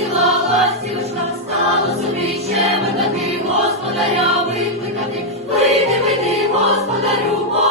сіла власті, лиш нам стало собі чемикати, господаря викликати, вийди, вийди, господарю.